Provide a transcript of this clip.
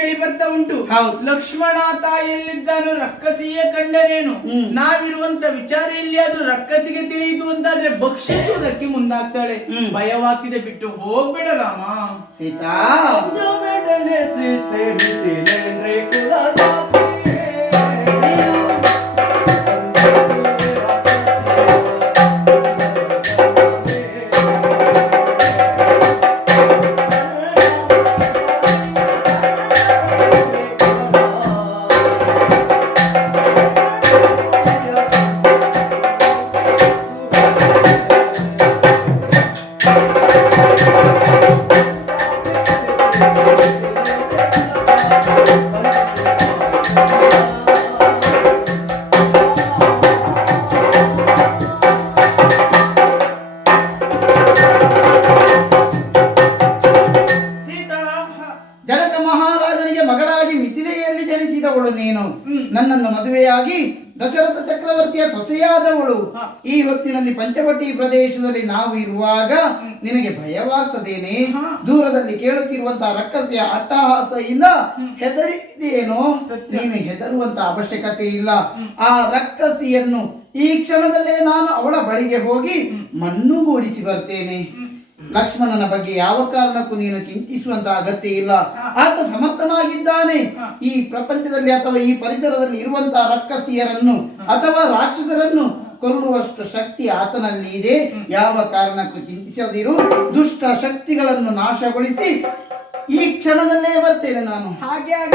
ಕೇಳಿ ಬರ್ತಾ ಉಂಟು. ಲಕ್ಷ್ಮಣ ತಾಯಿಯಲ್ಲಿದ್ದಾನು ರಕ್ಕಸಿಯೇ ಕಂಡನೇನು. ನಾವಿರುವಂತ ವಿಚಾರ ಎಲ್ಲಿಯಾದ್ರೂ ರಕ್ಕಸಿಗೆ ತಿಳಿಯಿತು ಅಂತಾದ್ರೆ ಭಕ್ಷಿಸುವುದಕ್ಕೆ ಮುಂದಾಗ್ತಾಳೆ. ಭಯವಾಗ್ತಿದೆ, ಬಿಟ್ಟು ಹೋಗ್ಬೇಡ ರಾಮ. ಸೀತಾ ನೀನು ನನ್ನನ್ನು ಮದುವೆಯಾಗಿ ದಶರಥ ಚಕ್ರವರ್ತಿಯ ಸೊಸೆಯಾದವಳು. ಈ ಹೊತ್ತಿನಲ್ಲಿ ಪಂಚವಟಿ ಪ್ರದೇಶದಲ್ಲಿ ನಾವು ಇರುವಾಗ ನಿನಗೆ ಭಯವಾಗ್ತದೇನೆ? ದೂರದಲ್ಲಿ ಕೇಳುತ್ತಿರುವಂತಹ ರಕ್ಕಸಿಯ ಅಟ್ಟಹಾಸದಿಂದ ಹೆದರಿದೆಯೇನೋ? ನೀನು ಹೆದರುವಂತ ಅವಶ್ಯಕತೆ ಇಲ್ಲ. ಆ ರಕ್ಕಸಿಯನ್ನು ಈ ಕ್ಷಣದಲ್ಲೇ ನಾನು ಅವಳ ಬಳಿಗೆ ಹೋಗಿ ಮಣ್ಣುಗೂಡಿಸಿ ಬರ್ತೇನೆ. ಲಕ್ಷ್ಮಣನ ಬಗ್ಗೆ ಯಾವ ಕಾರಣಕ್ಕೂ ನೀನು ಚಿಂತಿಸುವಂತ ಅಗತ್ಯ ಇಲ್ಲ. ಆತ ಸಮರ್ಥನಾಗಿದ್ದಾನೆ. ಈ ಪ್ರಪಂಚದಲ್ಲಿ ಅಥವಾ ಈ ಪರಿಸರದಲ್ಲಿ ಇರುವಂತಹ ರಕ್ಕಸಿಯರನ್ನು ಅಥವಾ ರಾಕ್ಷಸರನ್ನು ಕೊಲ್ಲುವಷ್ಟು ಶಕ್ತಿ ಆತನಲ್ಲಿ ಇದೆ. ಯಾವ ಕಾರಣಕ್ಕೂ ಚಿಂತಿಸದಿರು. ದುಷ್ಟ ಶಕ್ತಿಗಳನ್ನು ನಾಶಗೊಳಿಸಿ ಈ ಕ್ಷಣದಲ್ಲೇ ಬರ್ತೇನೆ ನಾನು. ಹಾಗೆ ಆಗ